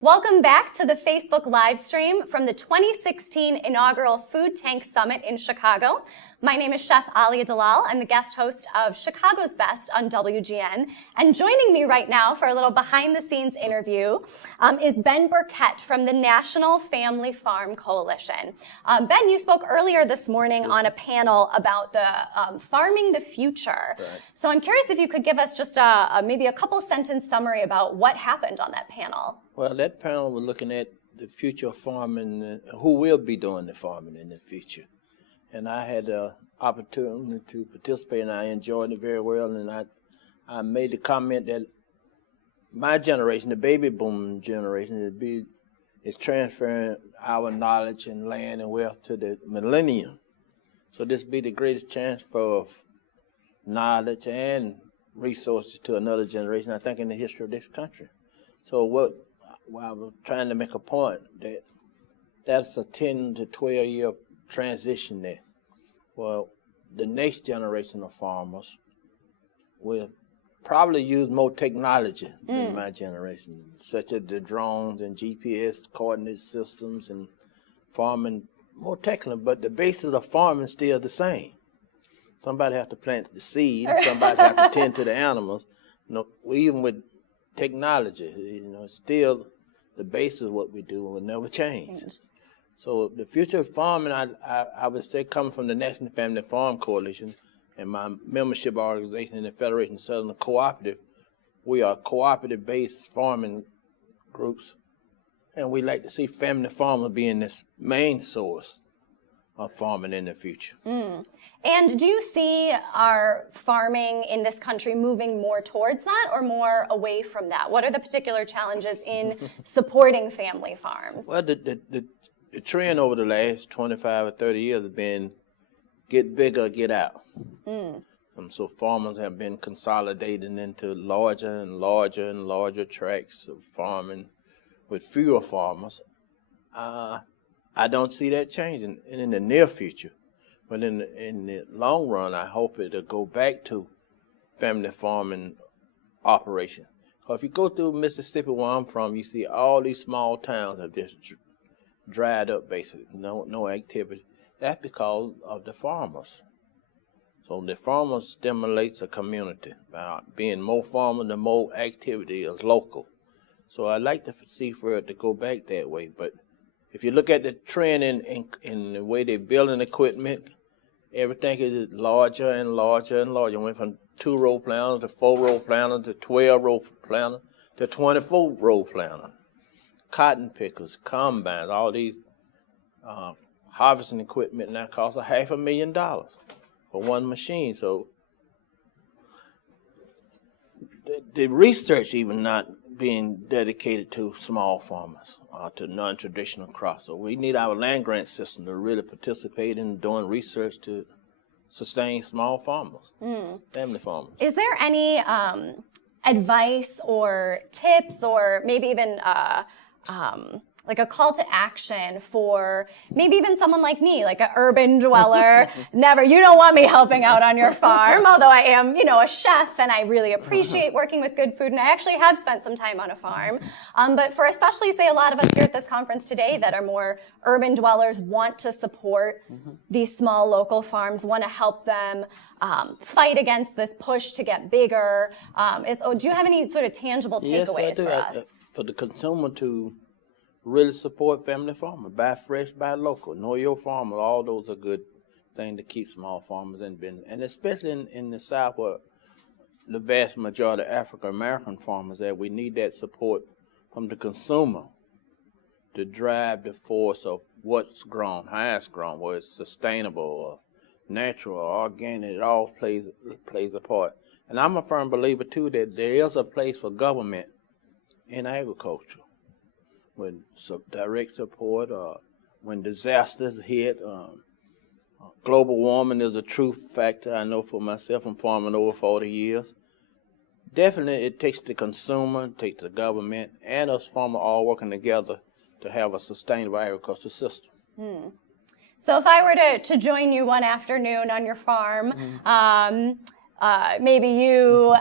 Welcome back to the Facebook live stream from the 2016 inaugural Food Tank Summit in Chicago. My name is Chef Alia Dalal. I'm the guest host of Chicago's Best on WGN. And joining me right now for a little behind-the-scenes interview is Ben Burkett from the National Family Farm Coalition. Ben, you spoke earlier this morning on a panel about the farming the future. Right. So I'm curious if you could give us just maybe a couple sentence summary about what happened on that panel. Well, that panel was looking at the future of farming, who will be doing the farming in the future. And I had the opportunity to participate, and I enjoyed it very well. And I made the comment that my generation, the baby boom generation, is transferring our knowledge and land and wealth to the millennium. So this be the greatest transfer of knowledge and resources to another generation, I think, in the history of this country. So I was trying to make a point that that's a 10 to 12 year transition there. Well, the next generation of farmers will probably use more technology than my generation, such as the drones and GPS coordinate systems and farming more technical, but the basis of farming is still the same. Somebody has to plant the seed, somebody has to tend to the animals. Even with technology, still the basis of what we do will never change. So the future of farming, I would say, coming from the National Family Farm Coalition and my membership organization in the Federation of Southern Cooperative, we are cooperative-based farming groups, and we like to see family farmers being this main source of farming in the future. And do you see our farming in this country moving more towards that or more away from that? What are the particular challenges in supporting family farms? Well, the trend over the last 25 or 30 years has been get bigger, get out. So farmers have been consolidating into larger and larger and larger tracts of farming with fewer farmers. I don't see that changing in the near future. But in the long run, I hope it'll go back to family farming operation. If you go through Mississippi, where I'm from, you see all these small towns have just dried up, basically, no activity. That's because of the farmers. So the farmers stimulates a community. By being more farmers, the more activity is local. So I'd like to see for it to go back that way. But if you look at the trend in the way they're building equipment, everything is larger and larger and larger. It went from 2-row planter to 4-row planter to 12-row planter to 24-row planter. Cotton pickers, combines, all these harvesting equipment now costs $500,000 for one machine. So the research even not being dedicated to small farmers, to non-traditional crops. So we need our land grant system to really participate in doing research to sustain small farmers, family farmers. Is there any advice or tips or maybe even like a call to action for maybe even someone like me, like an urban dweller? You don't want me helping out on your farm, although I am, a chef and I really appreciate working with good food, and I actually have spent some time on a farm. But for especially, say, a lot of us here at this conference today that are more urban dwellers, want to support these small local farms, want to help them fight against this push to get bigger. Do you have any sort of tangible takeaways for us? For the consumer to really support family farmers, buy fresh, buy local, know your farmer. All those are good things to keep small farmers in business, and especially in the South, where the vast majority of African American farmers are. We need that support from the consumer to drive the force of what's grown, how it's grown, whether it's sustainable or natural or organic. It all plays a part. And I'm a firm believer too that there is a place for government in agriculture. With direct support, when disasters hit, global warming is a true factor. I know for myself, I'm farming over 40 years. Definitely, it takes the consumer, it takes the government, and us farmers all working together to have a sustainable agricultural system. So if I were to join you one afternoon on your farm, maybe you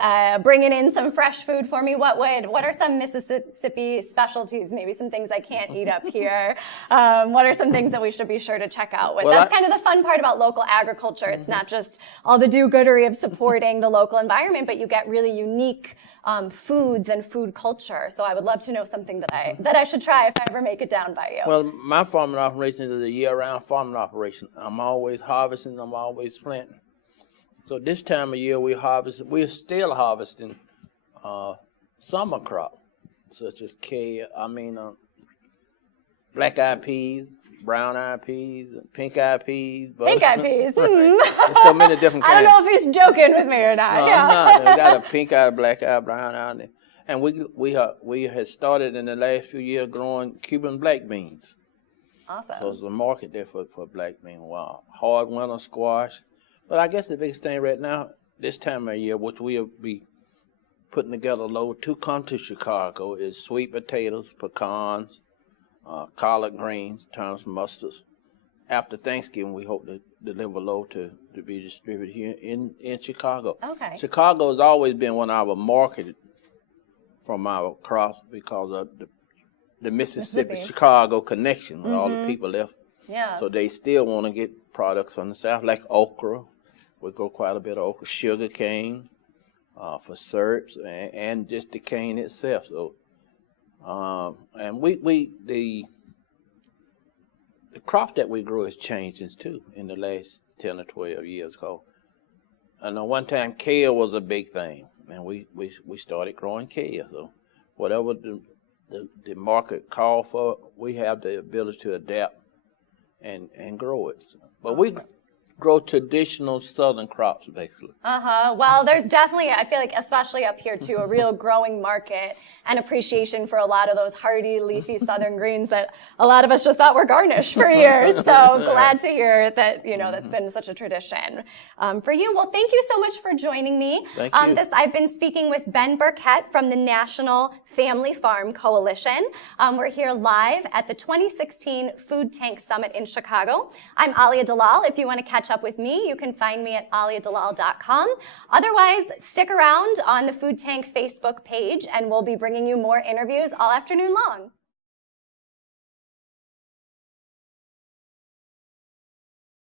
bringing in some fresh food for me. What are some Mississippi specialties? Maybe some things I can't eat up here. What are some things that we should be sure to check out with? Well, That's kind of the fun part about local agriculture. It's not just all the do-goodery of supporting the local environment, but you get really unique foods and food culture. So I would love to know something that I should try if I ever make it down by you. Well, my farming operation is a year-round farming operation. I'm always harvesting. I'm always planting. So this time of year we're still harvesting summer crop, such as black-eyed peas, brown-eyed peas, pink-eyed peas. Pink-eyed peas. Right. There's so many different kinds. I don't know if he's joking with me or not. No, yeah. I'm not. We got a pink-eyed, black-eyed, brown-eyed. And we had started in the last few years growing Cuban black beans. Awesome. So there's a market there for black bean. Wow. Hard winter squash. But I guess the biggest thing right now, this time of year, which we'll be putting together a load to come to Chicago, is sweet potatoes, pecans, collard greens, turnips, mustards. After Thanksgiving, we hope to deliver a load to be distributed here in Chicago. Okay. Chicago has always been one of our marketed from our crops because of the Mississippi-Chicago connection with all the people left. Yeah. So they still want to get products from the South, like okra. We grow quite a bit of okra, sugar cane for syrups, and just the cane itself. So, and the crop that we grow has changed too in the last 10 or 12 years. I know one time kale was a big thing, and we started growing kale. So whatever the market called for, we have the ability to adapt and grow it. But we grow traditional southern crops, basically. Well, there's definitely, I feel like, especially up here too, a real growing market and appreciation for a lot of those hardy, leafy southern greens that a lot of us just thought were garnish for years. So glad to hear that, that's been such a tradition for you. Well, thank you so much for joining me. Thank you. I've been speaking with Ben Burkett from the National Family Farm Coalition. We're here live at the 2016 Food Tank Summit in Chicago. I'm Alia Dalal. If you want to catch up with me, you can find me at aliadalal.com. Otherwise, stick around on the Food Tank Facebook page, and we'll be bringing you more interviews all afternoon long.